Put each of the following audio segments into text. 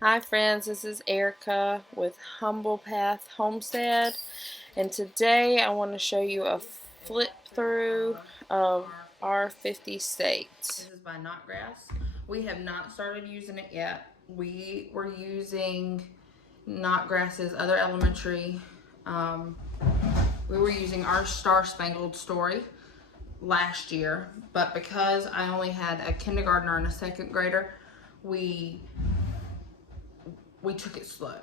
Hi friends, this is Erica with Humble Path Homestead, and today I want to show you a flip through of our 50 states. This is by Notgrass. We have not started using it yet. We were using Notgrass's other elementary. We were using our Star Spangled Story last year, but because I only had a kindergartner and a second grader, we took it slow.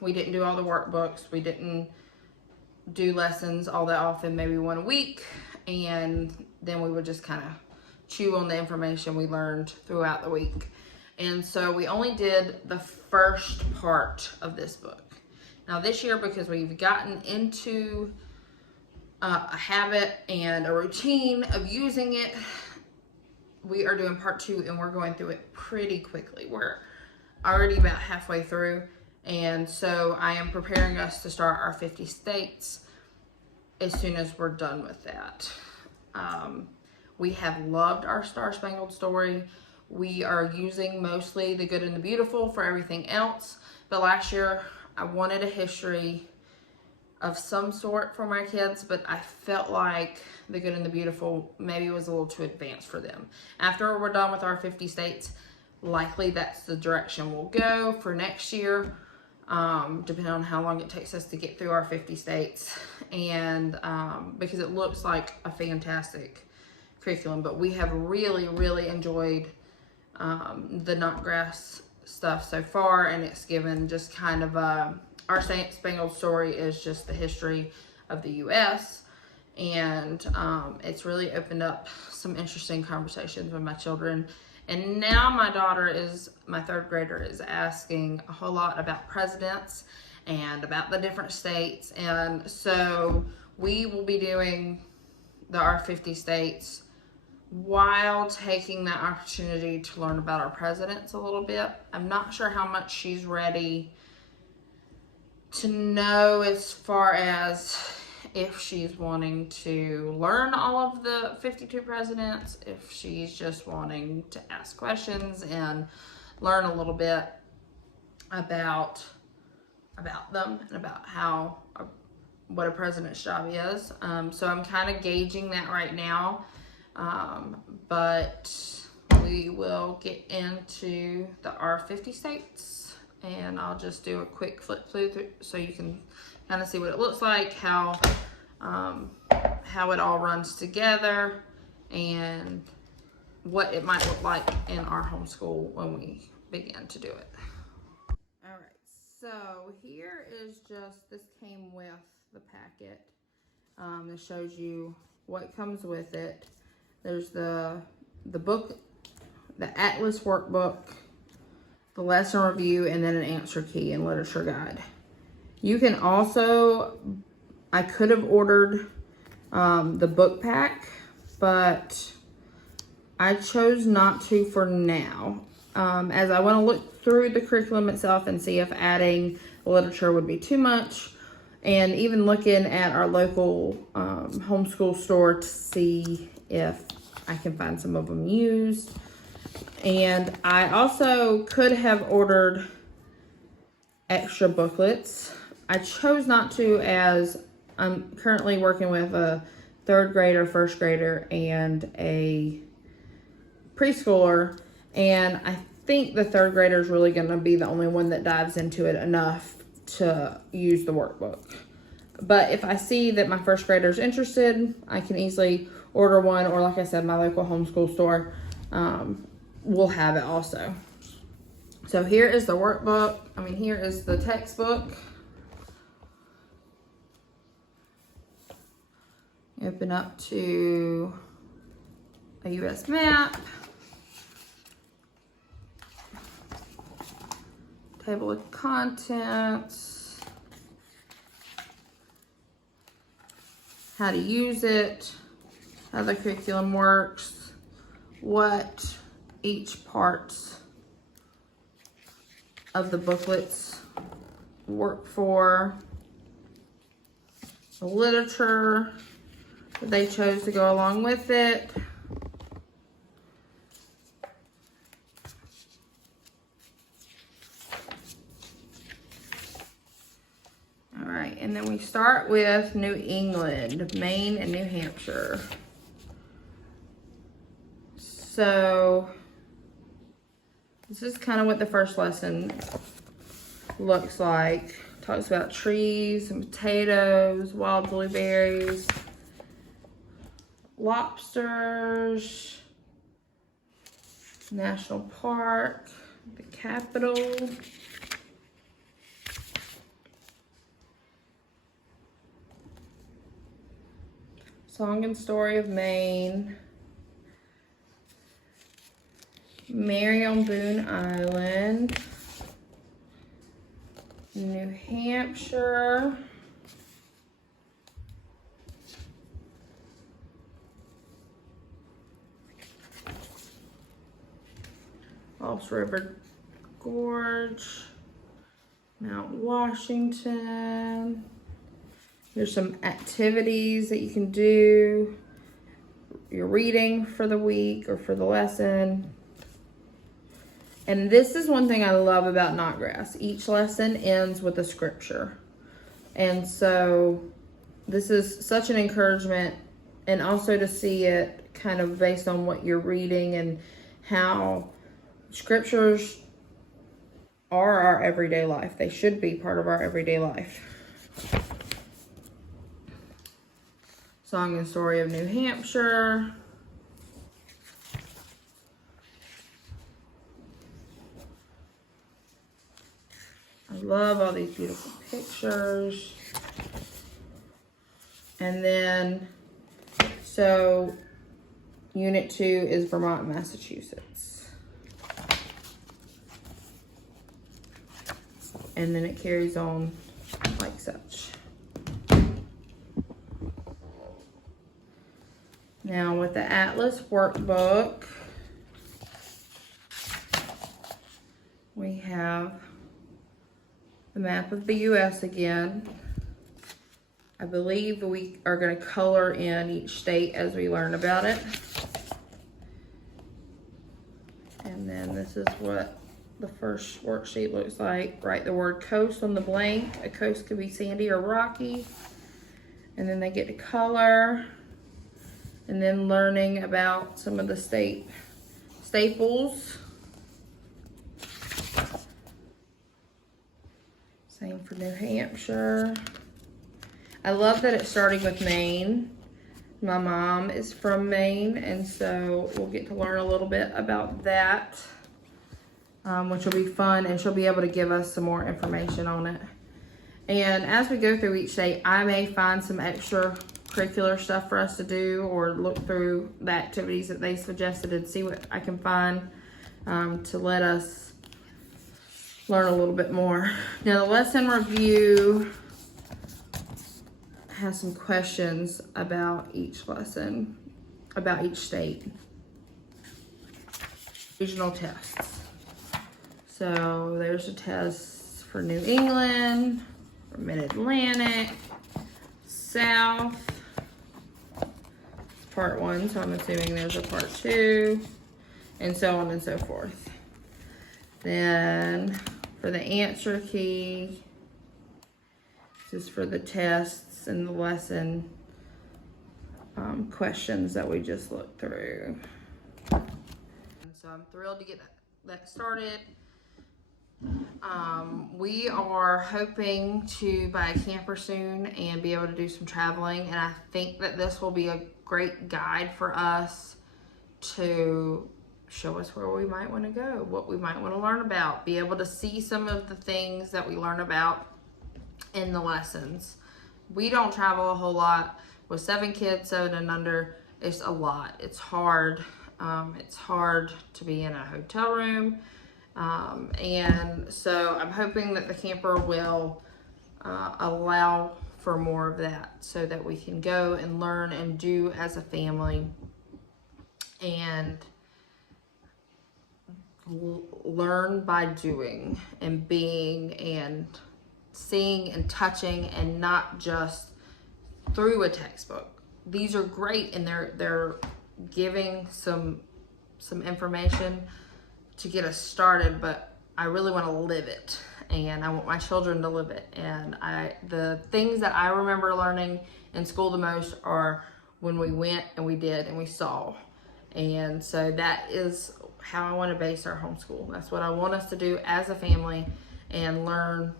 We didn't do all the workbooks. We didn't do lessons all that often, maybe one a week. And then we would just kind of chew on the information we learned throughout the week. And so we only did the first part of this book. Now this year, because we've gotten into a habit and a routine of using it, we are doing part 2 and we're going through it pretty quickly. We're already about halfway through, and so I am preparing us to start our 50 states as soon as we're done with that. We have loved our Star Spangled Story. We are using mostly The Good and the Beautiful for everything else, but last year I wanted a history of some sort for my kids, but I felt like The Good and the Beautiful maybe was a little too advanced for them. After we're done with our 50 states, likely that's the direction we'll go for next year, depending on how long it takes us to get through our 50 states, and because it looks like a fantastic curriculum. But we have really enjoyed the Notgrass stuff so far, and it's given just kind of our Spangled Story is just the history of the U.S., and it's really opened up some interesting conversations with my children. And now my third grader, is asking a whole lot about presidents and about the different states. And so we will be doing our 50 states while taking that opportunity to learn about our presidents a little bit. I'm not sure how much she's ready to know as far as if she's wanting to learn all of the 52 presidents, if she's just wanting to ask questions and learn a little bit about them and about what a president's job is. So I'm kind of gauging that right now, but we will get into our 50 states, and I'll just do a quick flip through so you can kind of see what it looks like, how it all runs together, and what it might look like in our homeschool when we begin to do it. All right, so here is this came with the packet. This shows you what comes with it. There's the book, the Atlas workbook, the lesson review, and then an answer key and literature guide. You can also, I could have ordered the book pack, but I chose not to for now, as I want to look through the curriculum itself and see if adding literature would be too much, and even looking at our local homeschool store to see if I can find some of them used. And I also could have ordered extra booklets. I chose not to, as I'm currently working with a third grader, first grader, and a preschooler, and I think the third grader is really going to be the only one that dives into it enough to use the workbook. But if I see that my first grader is interested, I can easily order one, or like I said, my local homeschool store will have it also. So here is the workbook. Here is the textbook. Open up to a U.S. map, table of contents, how to use it, how the curriculum works, what each parts of the booklets work for, the literature that they chose to go along with it, And then we start with New England, Maine, and New Hampshire. So this is kind of what the first lesson looks like. Talks about trees and potatoes, wild blueberries, lobsters, national park, the capital. Song and Story of Maine. Mary on Boone Island. New Hampshire. Falls River Gorge. Mount Washington. There's some activities that you can do. Your reading for the week or for the lesson. And this is one thing I love about Notgrass. Each lesson ends with a scripture. And so this is such an encouragement, and also to see it kind of based on what you're reading and how scriptures are our everyday life. They should be part of our everyday life. Song and Story of New Hampshire. I love all these beautiful pictures. And then, so Unit 2 is Vermont, Massachusetts. And then it carries on like such. Now with the Atlas workbook, we have the map of the U.S. again. I believe we are going to color in each state as we learn about it. And then this is what the first worksheet looks like. Write the word coast on the blank. A coast could be sandy or rocky. And then they get to color. And then learning about some of the state staples. Same for New Hampshire. I love that it's starting with Maine. My mom is from Maine, and so we'll get to learn a little bit about that, which will be fun, and she'll be able to give us some more information on it. And as we go through each state, I may find some extra curricular stuff for us to do, or look through the activities that they suggested and see what I can find to let us learn a little bit more. Now the lesson review has some questions about each lesson, about each state. Regional tests. So there's a test for New England, for Mid-Atlantic, South. Part 1, so I'm assuming there's a part 2, and so on and so forth. Then for the answer key, this is for the tests and the lesson questions that we just looked through. And so I'm thrilled to get that started. We are hoping to buy a camper soon and be able to do some traveling, and I think that this will be a great guide for us to show us where we might want to go, what we might want to learn about, be able to see some of the things that we learn about in the lessons. We don't travel a whole lot. With 7 kids, 7 and under, it's a lot. It's hard. It's hard to be in a hotel room. And so I'm hoping that the camper will allow for more of that, so that we can go and learn and do as a family, and learn by doing and being and seeing and touching, and not just through a textbook. These are great, and they're giving some information to get us started, but I really want to live it. and I want my children to live it. And the things that I remember learning in school the most are when we went and we did and we saw. And so that is how I want to base our homeschool. That's what I want us to do as a family, and learn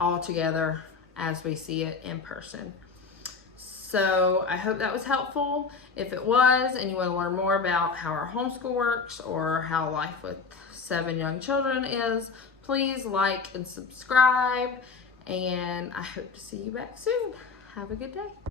all together as we see it in person. So I hope that was helpful. If it was, and you want to learn more about how our homeschool works or how life with 7 young children is, please like and subscribe, and I hope to see you back soon. Have a good day.